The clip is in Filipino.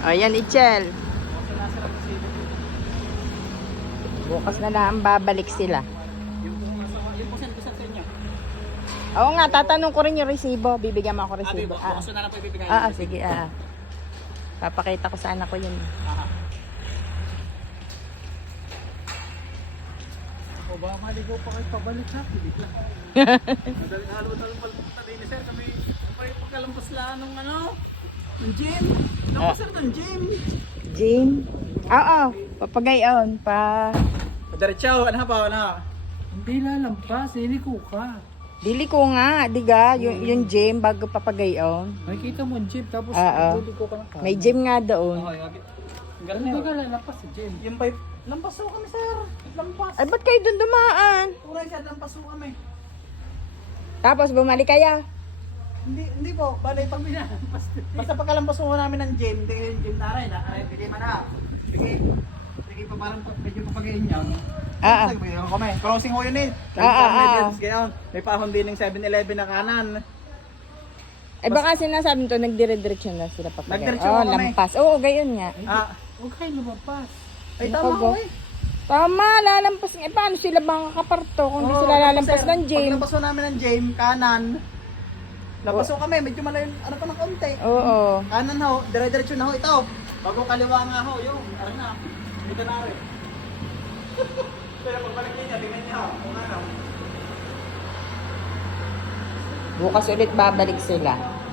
O, yan, Ichel. Bukas na lang babalik sila. Yung pusan ko sa inyo. Oo nga, tatanong ko rin yung resibo. Bibigyan mo ako resibo. Bukas na lang po ibibigay. Sige. Papakita ko sa anak ko yun. O ba, maligo pa kayo pabalik ha? Hindi lang. Madaling halo-halo palpunta din ni sir. Kami, pagkalambos lang nung ng gym. Tapos sir, ng gym. Jim? Oo, papagayon. Diretso, ano pa, ano? Hindi lalampas, iliko ka. Dili ko nga, diga, yung gym bago papagayon. Makikita mo ang jeep, tapos Oo. iliko ka ng car. May gym nga doon. Okay, Ganun ba ka lalampas sa gym? yung pipe, lampas ho kami sir. Lampas. Ay, ba't kayo doon dumaan? Turay sir, lampas ho kami. Tapos bumalik kayo. Hindi po, bali pag lampas. Basta pagkalampas ho namin ng gym, hindi yung gym na rin, bigay man na. Bigay pa parang medyo papagayin niya. Bigay ko kami. Crossing ho yun eh. May pahon din ng 7-Eleven na kanan. Eh baka sinasabi nito, nagdire-direksyon na sila papagayon. Nagdiretso Oh, kami. lampas. Oo, gayon nga. Huwag kayo lumabas. Ay Ano tama ka ba? ho eh. Tama, lalampas. Eh, paano sila makakaparto kung di sila lalampas ng gym? Pag lampas ho namin ng gym, kanan. Lampas ho kami, medyo malayo, ano pa ng konti. Oo. Kanan ho, dire-diretso na ho ito. Bago kaliwa nga ho, yung, ano na, dito na rin. Pero pagbalik niya, tingnan niya, kung ano. Bukas ulit babalik sila.